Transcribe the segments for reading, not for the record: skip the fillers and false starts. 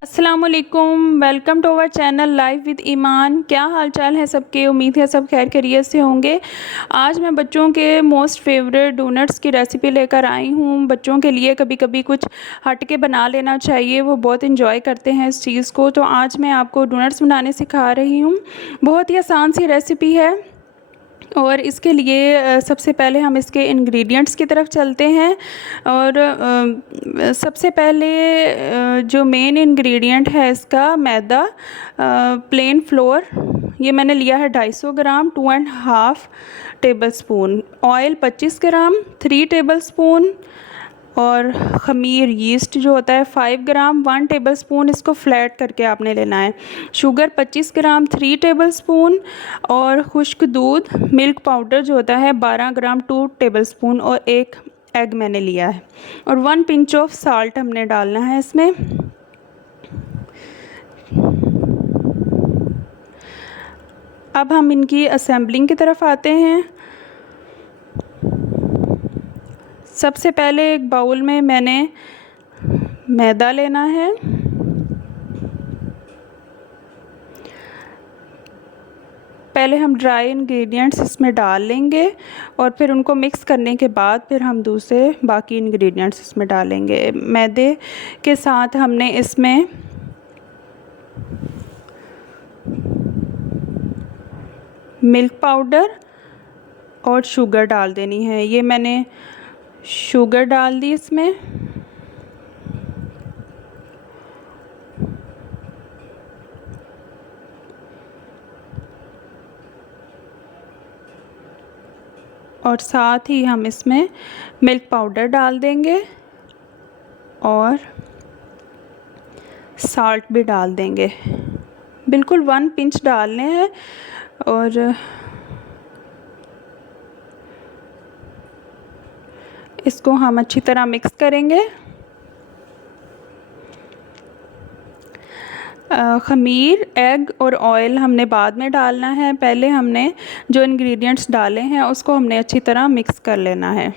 अस्सलामुअलैकुम, welcome to our channel live with Iman. क्या हाल चाल है सबके? उम्मीद है सब खैर खैरियत से होंगे। आज मैं बच्चों के मोस्ट फेवरेट डोनट्स की रेसिपी लेकर आई हूँ। बच्चों के लिए कभी कभी कुछ हट के बना लेना चाहिए, वो बहुत इंजॉय करते हैं इस चीज़ को। तो आज मैं आपको डोनट्स बनाने सिखा रही हूँ। बहुत ही आसान सी रेसिपी है और इसके लिए सबसे पहले हम इसके इंग्रेडिएंट्स की तरफ चलते हैं। और सबसे पहले जो मेन इंग्रेडिएंट है इसका मैदा, प्लेन फ्लोर, ये मैंने लिया है 250 ग्राम, 2.5 टेबल स्पून। ऑयल 25 ग्राम, 3 टेबल स्पून। और ख़मीर यीस्ट जो होता है 5 ग्राम, 1 टेबल स्पून, इसको फ्लैट करके आपने लेना है। शुगर 25 ग्राम, 3 टेबल स्पून। और खुश्क दूध, मिल्क पाउडर जो होता है 12 ग्राम, 2 टेबल स्पून। और एक एग मैंने लिया है। और 1 पिंच ऑफ साल्ट हमने डालना है इसमें। अब हम इनकी असेंबलिंग की तरफ आते हैं। सबसे पहले एक बाउल में मैंने मैदा लेना है। पहले हम ड्राई इंग्रेडिएंट्स इसमें डाल लेंगे और फिर उनको मिक्स करने के बाद फिर हम दूसरे बाकी इंग्रेडिएंट्स इसमें डालेंगे। मैदे के साथ हमने इसमें मिल्क पाउडर और शुगर डाल देनी है। ये मैंने शुगर डाल दी इसमें। और साथ ही हम इसमें मिल्क पाउडर डाल देंगे और साल्ट भी डाल देंगे। बिल्कुल 1 पिंच डालने हैं। और इसको हम अच्छी तरह मिक्स करेंगे। ख़मीर, एग और ऑयल हमने बाद में डालना है। पहले हमने जो इंग्रेडिएंट्स डाले हैं उसको हमने अच्छी तरह मिक्स कर लेना है।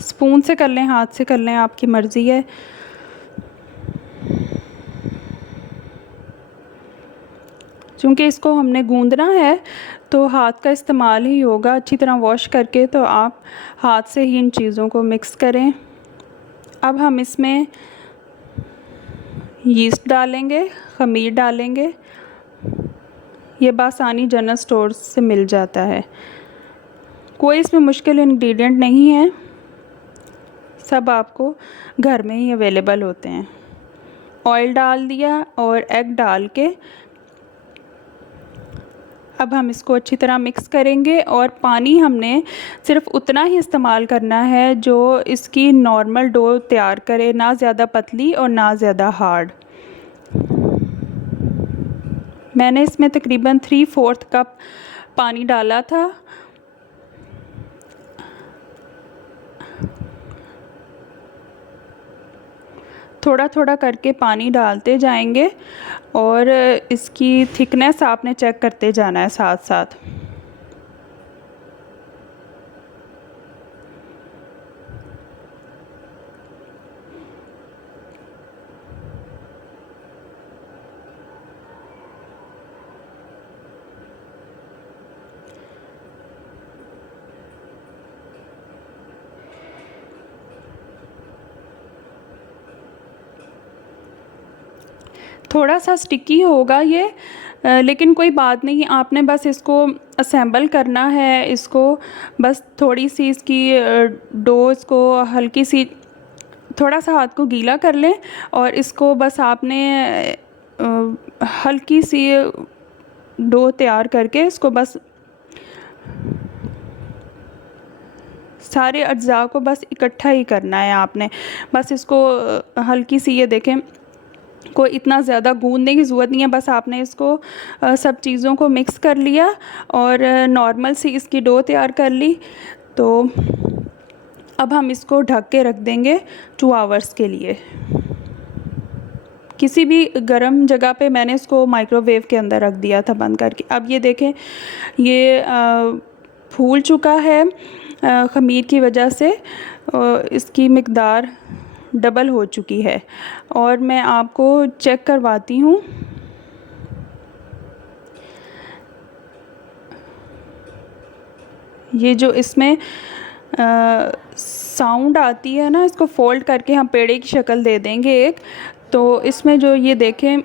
स्पून से कर लें, हाथ से कर लें, आपकी मर्ज़ी है। चूँकि इसको हमने गूंदना है तो हाथ का इस्तेमाल ही होगा। अच्छी तरह वॉश करके तो आप हाथ से ही इन चीज़ों को मिक्स करें। अब हम इसमें यीस्ट डालेंगे, ख़मीर डालेंगे। ये बासानी जनरल स्टोर से मिल जाता है, कोई इसमें मुश्किल इंग्रेडिएंट नहीं है, सब आपको घर में ही अवेलेबल होते हैं। ऑयल डाल दिया और एग डाल के अब हम इसको अच्छी तरह मिक्स करेंगे। और पानी हमने सिर्फ उतना ही इस्तेमाल करना है जो इसकी नॉर्मल डो तैयार करे, ना ज़्यादा पतली और ना ज़्यादा हार्ड। मैंने इसमें तकरीबन 3/4 कप पानी डाला था। थोड़ा थोड़ा करके पानी डालते जाएंगे और इसकी थिकनेस आपने चेक करते जाना है साथ साथ। थोड़ा सा स्टिकी होगा ये, लेकिन कोई बात नहीं। आपने बस इसको असेंबल करना है। इसको बस थोड़ी सी इसकी डो, इसको हल्की सी थोड़ा सा हाथ को गीला कर लें और इसको बस आपने हल्की सी डो तैयार करके इसको बस सारे अज्जा को बस इकट्ठा ही करना है आपने। बस इसको हल्की सी, ये देखें, कोई इतना ज़्यादा गूंदने की ज़रूरत नहीं है। बस आपने इसको सब चीज़ों को मिक्स कर लिया और नॉर्मल सी इसकी डो तैयार कर ली। तो अब हम इसको ढक के रख देंगे 2 आवर्स के लिए। किसी भी गर्म जगह पे मैंने इसको माइक्रोवेव के अंदर रख दिया था बंद करके। अब ये देखें, ये फूल चुका है ख़मीर की वजह से, इसकी मिक़दार डबल हो चुकी है। और मैं आपको चेक करवाती हूँ। ये जो इसमें साउंड आती है ना, इसको फ़ोल्ड करके हम पेड़े की शक्ल दे देंगे एक, तो इसमें जो ये देखें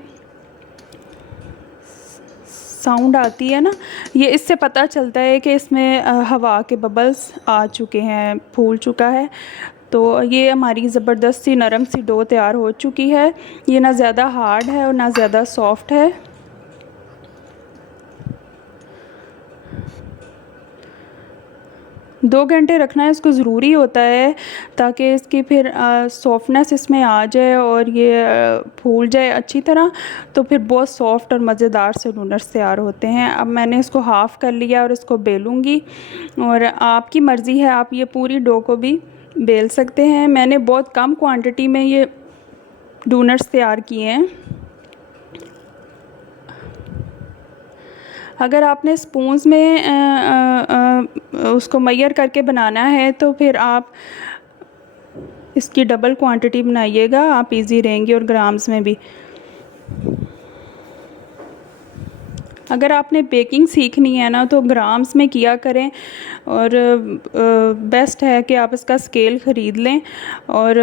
साउंड आती है ना, ये इससे पता चलता है कि इसमें हवा के बबल्स आ चुके हैं, फूल चुका है। तो ये हमारी ज़बरदस्त सी नरम सी डो तैयार हो चुकी है। ये ना ज़्यादा हार्ड है और ना ज़्यादा सॉफ्ट है। दो घंटे रखना इसको ज़रूरी होता है ताकि इसकी फिर सॉफ्टनेस इसमें आ जाए और ये फूल जाए अच्छी तरह, तो फिर बहुत सॉफ्ट और मज़ेदार से डोनट्स तैयार होते हैं। अब मैंने इसको हाफ़ कर लिया और इसको बेलूँगी, और आपकी मर्ज़ी है, आप ये पूरी डो को भी बेल सकते हैं। मैंने बहुत कम क्वांटिटी में ये डोनट्स तैयार किए हैं। अगर आपने स्पून्स में उसको मेजर करके बनाना है तो फिर आप इसकी डबल क्वांटिटी बनाइएगा, आप इजी रहेंगे और ग्राम्स में भी। अगर आपने बेकिंग सीखनी है ना तो ग्राम्स में किया करें, और बेस्ट है कि आप इसका स्केल ख़रीद लें, और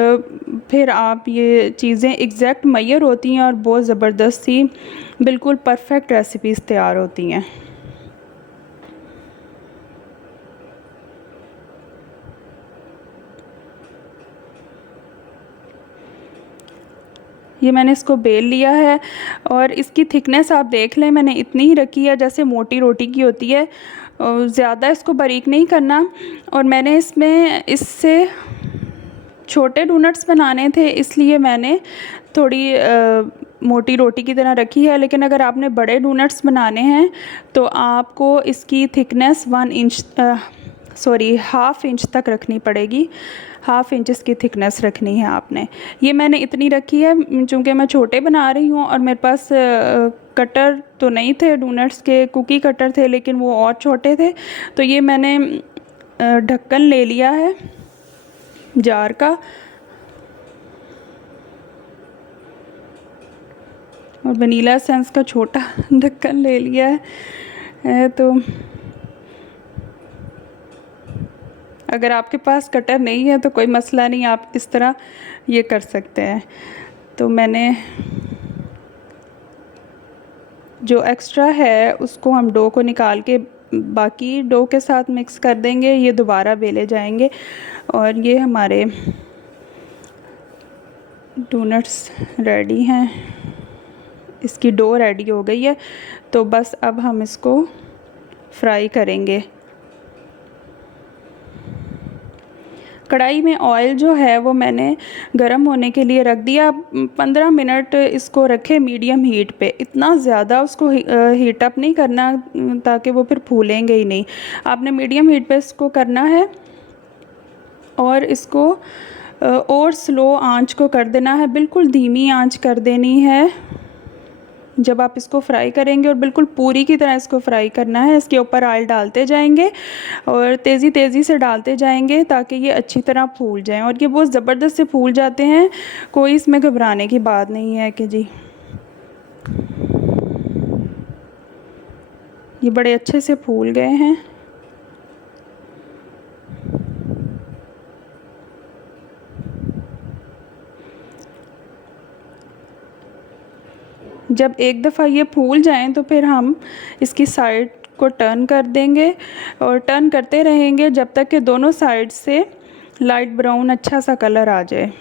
फिर आप ये चीज़ें एग्जैक्ट मेजर होती हैं और बहुत ज़बरदस्त सी बिल्कुल परफेक्ट रेसिपीज़ तैयार होती हैं। ये मैंने इसको बेल लिया है, और इसकी थिकनेस आप देख लें, मैंने इतनी ही रखी है जैसे मोटी रोटी की होती है, ज़्यादा इसको बारीक नहीं करना। और मैंने इसमें इससे छोटे डोनट्स बनाने थे, इसलिए मैंने थोड़ी मोटी रोटी की तरह रखी है। लेकिन अगर आपने बड़े डोनट्स बनाने हैं तो आपको इसकी थिकनेस हाफ़ इंच तक रखनी पड़ेगी। हाफ़ इंच इसकी थिकनेस रखनी है आपने। ये मैंने इतनी रखी है चूँकि मैं छोटे बना रही हूँ, और मेरे पास कटर तो नहीं थे डोनट्स के, कुकी कटर थे लेकिन वो और छोटे थे। तो ये मैंने ढक्कन ले लिया है जार का, और वनीला एसेंस का छोटा ढक्कन ले लिया है। तो अगर आपके पास कटर नहीं है तो कोई मसला नहीं, आप इस तरह ये कर सकते हैं। तो मैंने जो एक्स्ट्रा है उसको हम डो को निकाल के बाकी डो के साथ मिक्स कर देंगे, ये दोबारा बेले जाएंगे, और ये हमारे डोनट्स रेडी हैं। इसकी डो रेडी हो गई है, तो बस अब हम इसको फ्राई करेंगे। कढ़ाई में ऑयल जो है वो मैंने गरम होने के लिए रख दिया। 15 मिनट इसको रखें मीडियम हीट पे, इतना ज़्यादा उसको हीट अप नहीं करना ताकि वो फिर फूलेंगे ही नहीं। आपने मीडियम हीट पे इसको करना है, और इसको और स्लो आंच को कर देना है, बिल्कुल धीमी आंच कर देनी है जब आप इसको फ्राई करेंगे, और बिल्कुल पूरी की तरह इसको फ्राई करना है। इसके ऊपर ऑयल डालते जाएंगे और तेज़ी से डालते जाएंगे ताकि ये अच्छी तरह फूल जाएं, और ये बहुत ज़बरदस्त से फूल जाते हैं। कोई इसमें घबराने की बात नहीं है कि जी, ये बड़े अच्छे से फूल गए हैं। जब एक दफ़ा ये फूल जाएं तो फिर हम इसकी साइड को टर्न कर देंगे, और टर्न करते रहेंगे जब तक कि दोनों साइड से लाइट ब्राउन अच्छा सा कलर आ जाए।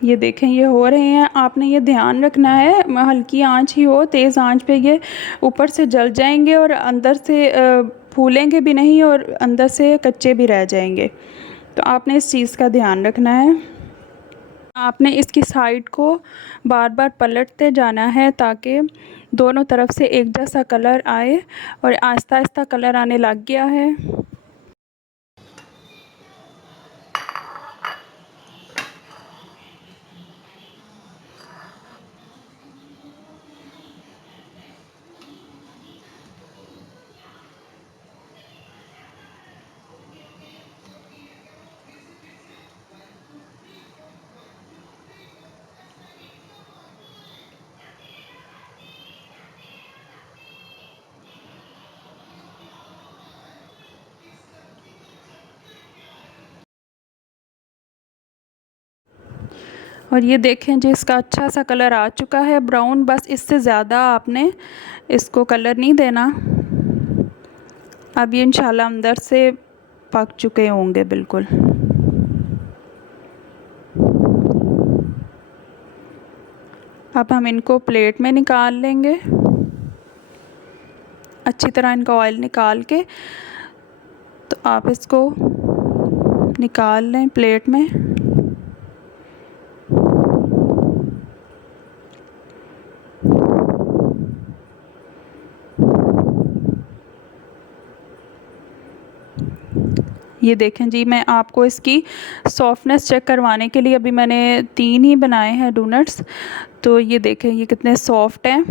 ये देखें ये हो रहे हैं। आपने ये ध्यान रखना है हल्की आंच ही हो, तेज़ आंच पे ये ऊपर से जल जाएंगे और अंदर से फूलेंगे भी नहीं और अंदर से कच्चे भी रह जाएंगे। तो आपने इस चीज़ का ध्यान रखना है। आपने इसकी साइड को बार बार पलटते जाना है ताकि दोनों तरफ से एक जैसा कलर आए, और आहिस्ता आहिस्ता कलर आने लग गया है। और ये देखें जी, इसका अच्छा सा कलर आ चुका है ब्राउन। बस इससे ज़्यादा आपने इसको कलर नहीं देना। अब ये इंशाल्लाह अंदर से पक चुके होंगे बिल्कुल। अब हम इनको प्लेट में निकाल लेंगे। अच्छी तरह इनका ऑयल निकाल के तो आप इसको निकाल लें प्लेट में। ये देखें जी, मैं आपको इसकी सॉफ्टनेस चेक करवाने के लिए अभी मैंने 3 ही बनाए हैं डोनट्स। तो ये देखें ये कितने सॉफ्ट हैं।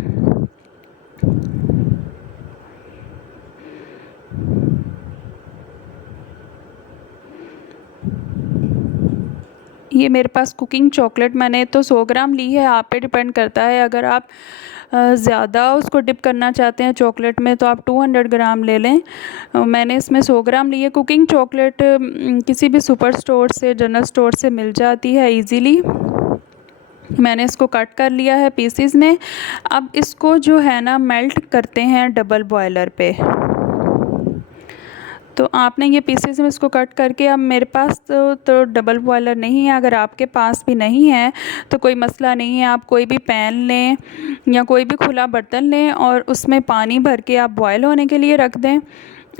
ये मेरे पास कुकिंग चॉकलेट मैंने तो 100 ग्राम ली है, आप पे डिपेंड करता है। अगर आप ज़्यादा उसको डिप करना चाहते हैं चॉकलेट में तो आप 200 ग्राम ले लें। मैंने इसमें 100 ग्राम ली है। कुकिंग चॉकलेट किसी भी सुपर स्टोर से, जनरल स्टोर से मिल जाती है इजीली। मैंने इसको कट कर लिया है पीसीज में। अब इसको जो है ना मेल्ट करते हैं डबल बॉयलर पे। तो आपने ये पीसेस में इसको कट करके, अब मेरे पास तो डबल बॉयलर नहीं है। अगर आपके पास भी नहीं है तो कोई मसला नहीं है, आप कोई भी पैन लें या कोई भी खुला बर्तन लें और उसमें पानी भर के आप बॉयल होने के लिए रख दें।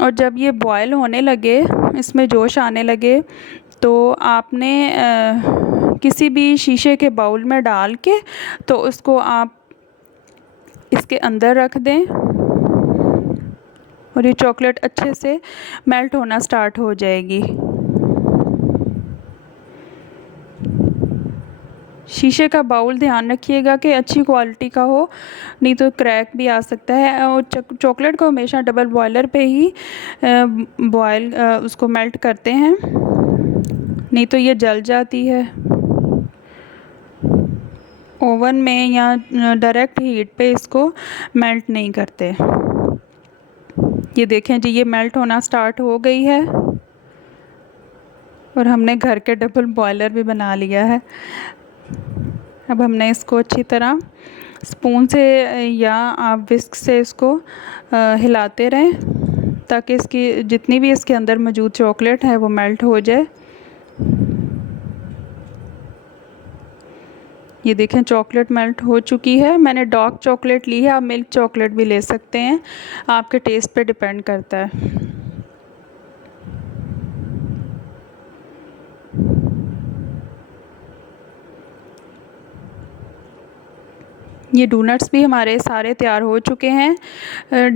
और जब ये बॉयल होने लगे, इसमें जोश आने लगे, तो आपने किसी भी शीशे के बाउल में डाल के तो उसको आप इसके अंदर रख दें और ये चॉकलेट अच्छे से मेल्ट होना स्टार्ट हो जाएगी। शीशे का बाउल ध्यान रखिएगा कि अच्छी क्वालिटी का हो, नहीं तो क्रैक भी आ सकता है। और चॉकलेट को हमेशा डबल बॉयलर पे ही बॉयल उसको मेल्ट करते हैं, नहीं तो ये जल जाती है। ओवन में या डायरेक्ट हीट पे इसको मेल्ट नहीं करते। ये देखें जी, ये मेल्ट होना स्टार्ट हो गई है और हमने घर के डबल बॉयलर भी बना लिया है। अब हमने इसको अच्छी तरह स्पून से या आप विस्क से इसको हिलाते रहें ताकि इसकी जितनी भी इसके अंदर मौजूद चॉकलेट है वो मेल्ट हो जाए। ये देखें चॉकलेट मेल्ट हो चुकी है। मैंने डार्क चॉकलेट ली है, आप मिल्क चॉकलेट भी ले सकते हैं, आपके टेस्ट पे डिपेंड करता है। ये डोनट्स भी हमारे सारे तैयार हो चुके हैं।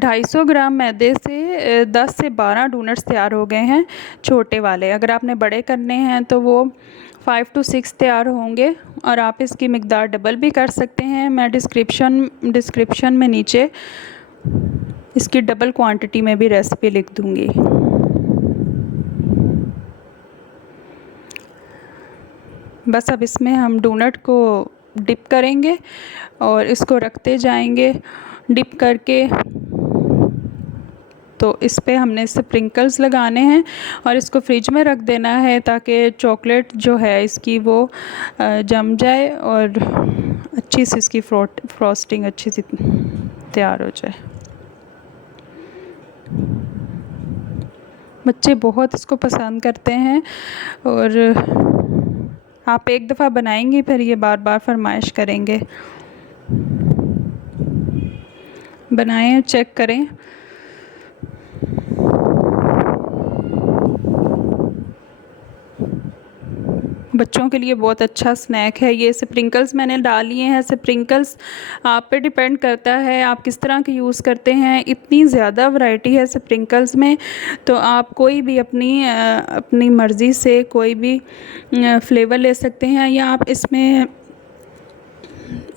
250 ग्राम मैदे से 10 से 12 डोनट्स तैयार हो गए हैं, छोटे वाले। अगर आपने बड़े करने हैं तो वो 5 to 6 तैयार होंगे और आप इसकी मिकदार डबल भी कर सकते हैं। मैं डिस्क्रिप्शन में नीचे इसकी डबल क्वांटिटी में भी रेसिपी लिख दूँगी। बस अब इसमें हम डोनट को डिप करेंगे और इसको रखते जाएंगे डिप करके। तो इस पे हमने स्प्रिंकल्स लगाने हैं और इसको फ्रिज में रख देना है ताकि चॉकलेट जो है इसकी वो जम जाए और अच्छी सी इसकी फ्रॉस्टिंग अच्छी सी तैयार हो जाए। बच्चे बहुत इसको पसंद करते हैं और आप एक दफ़ा बनाएंगे फिर ये बार बार फरमाइश करेंगे। बनाएं, चेक करें। बच्चों के लिए बहुत अच्छा स्नैक है ये। स्प्रिंकल्स मैंने डाल लिए हैं। स्प्रिंकल्स आप पे डिपेंड करता है आप किस तरह के यूज़ करते हैं। इतनी ज़्यादा वैरायटी है स्प्रिंकल्स में, तो आप कोई भी अपनी मर्ज़ी से कोई भी फ्लेवर ले सकते हैं, या आप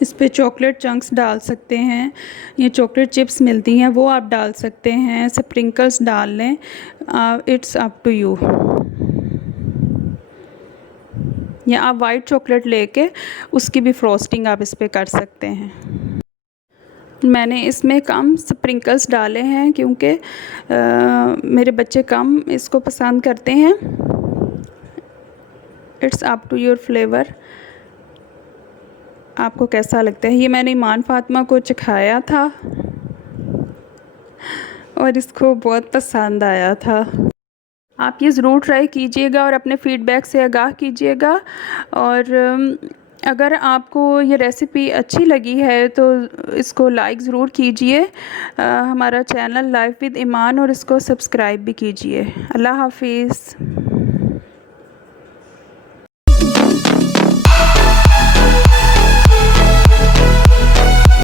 इस पे चॉकलेट चंक्स डाल सकते हैं, ये चॉकलेट चिप्स मिलती हैं वो आप डाल सकते हैं, स्प्रिंकल्स डाल लें, इट्स अप टू यू। या आप वाइट चॉकलेट लेके उसकी भी फ्रॉस्टिंग आप इस पे कर सकते हैं। मैंने इसमें कम स्प्रिंकल्स डाले हैं क्योंकि मेरे बच्चे कम इसको पसंद करते हैं। It's up to your flavour, आपको कैसा लगता है। ये मैंने ईमान फातिमा को चखाया था और इसको बहुत पसंद आया था। आप ये ज़रूर ट्राई कीजिएगा और अपने फ़ीडबैक से आगाह कीजिएगा। और अगर आपको ये रेसिपी अच्छी लगी है तो इसको लाइक ज़रूर कीजिए, हमारा चैनल लाइफ विद ईमान, और इसको सब्सक्राइब भी कीजिए। अल्लाह हाफिज़।